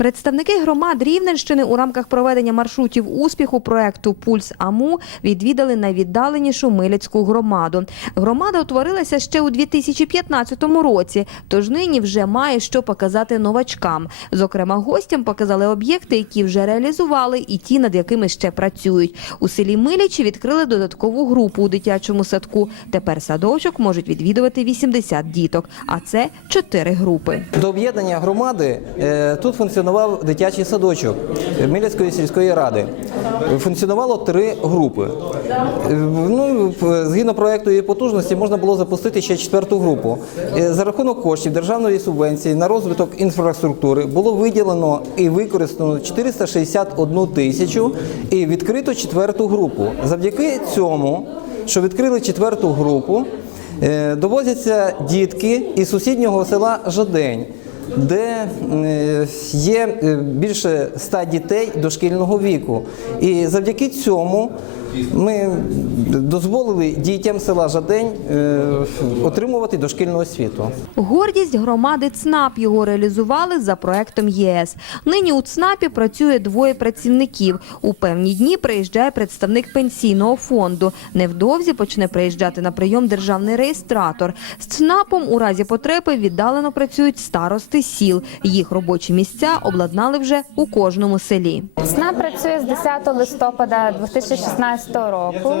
Представники громад Рівненщини у рамках проведення маршрутів успіху проекту Пульс АМУ відвідали найвіддаленішу Милецьку громаду. Громада утворилася ще у 2015 році, тож нині вже має що показати новачкам. Зокрема, гостям показали об'єкти, які вже реалізували, і ті, над якими ще працюють. У селі Милічі відкрили додаткову групу у дитячому садку. Тепер садочок можуть відвідувати 80 діток, а це 4 групи. До об'єднання громади е, тут функціонував дитячий садочок Милецької сільської ради. Функціонувало три групи. Ну, згідно проекту її потужності можна було запустити ще четверту групу. Е, За рахунок коштів державної субвенції на розвиток інфраструктури було виділено і використано 461 тисячу і відкрито четверту групу. Завдяки цьому, що відкрили четверту групу, Е, Довозяться дітки із сусіднього села Жадень, де е, є е, більше ста дітей дошкільного віку. І завдяки цьому ми дозволили дітям села Жадень е, отримувати дошкільну освіту. Гордість громади ЦНАП його реалізували за проектом ЄС. Нині у ЦНАПі працює двоє працівників. У певні дні приїжджає представник пенсійного фонду. Невдовзі почне приїжджати на прийом державний реєстратор. З ЦНАПом у разі потреби віддалено працюють старости сіл. Їх робочі місця обладнали вже у кожному селі. СНАП працює з 10 листопада 2016 року.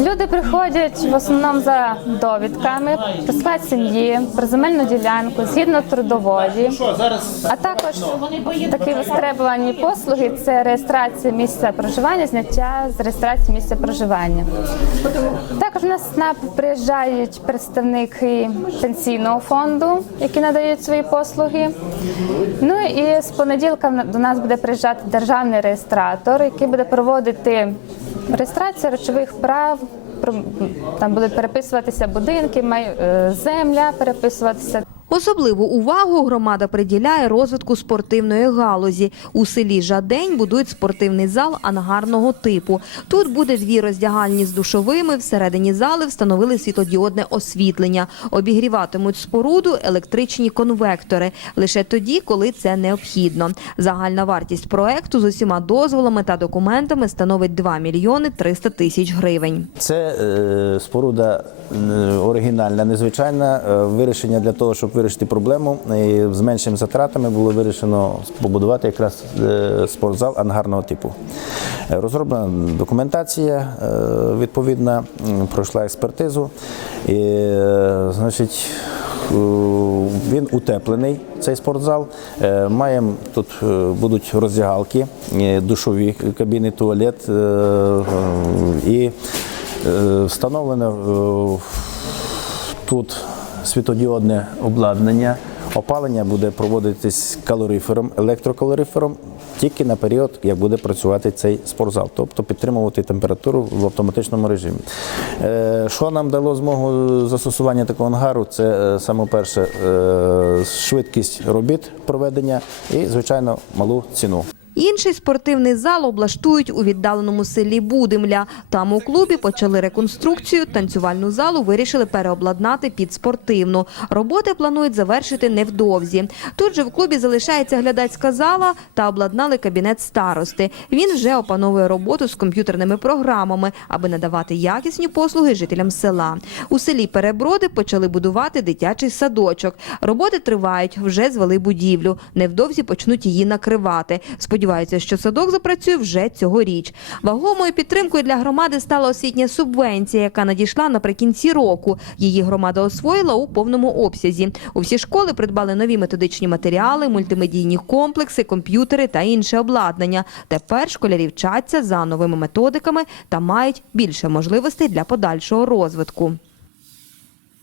Люди приходять в основному за довідками про склад сім'ї, про земельну ділянку, згідно трудової. А також такі востребувані послуги це реєстрація місця проживання, зняття з реєстрації місця проживання. Також на СНАП приїжджають представники пенсійного фонду, які надають свої послуги. Ну і з понеділка до нас буде приїжджати державний реєстратор, який буде проводити реєстрацію речових прав. Там будуть переписуватися будинки, е, земля переписуватися. Особливу увагу громада приділяє розвитку спортивної галузі. У селі Жадень будують спортивний зал ангарного типу. Тут буде дві роздягальні з душовими. Всередині зали встановили світлодіодне освітлення. Обігріватимуть споруду електричні конвектори лише тоді, коли це необхідно. Загальна вартість проекту з усіма дозволами та документами становить 2 мільйони 300 тисяч гривень. Це е, споруда е, оригінальна, незвичайна. Е, Вирішення для того, щоб вирішити проблему і з меншими затратами було вирішено побудувати якраз е, спортзал ангарного типу. Е, Розроблена документація е, відповідна, пройшла експертизу. І, значить, він утеплений, цей спортзал. Маємо тут будуть роздягалки, душові кабіни, туалет і встановлено тут світодіодне обладнання. Опалення буде проводитись калорифером, електрокалорифером тільки на період, як буде працювати цей спортзал, тобто підтримувати температуру в автоматичному режимі. Е, Що нам дало змогу застосування такого ангару? Це е, саме перше е, швидкість робіт проведення і, звичайно, малу ціну. Інший спортивний зал облаштують у віддаленому селі Будимля. Там у клубі почали реконструкцію. Танцювальну залу вирішили переобладнати під спортивну. Роботи планують завершити невдовзі. Тут же в клубі залишається глядацька зала та обладнали кабінет старости. Він вже опановує роботу з комп'ютерними програмами, аби надавати якісні послуги жителям села. У селі Переброди почали будувати дитячий садочок. Роботи тривають, вже звели будівлю. Невдовзі почнуть її накривати. Сподіваються, що садок запрацює вже цьогоріч. Вагомою підтримкою для громади стала освітня субвенція, яка надійшла наприкінці року. Її громада освоїла у повному обсязі. У всі школи придбали нові методичні матеріали, мультимедійні комплекси, комп'ютери та інше обладнання. Тепер школярі вчаться за новими методиками та мають більше можливостей для подальшого розвитку.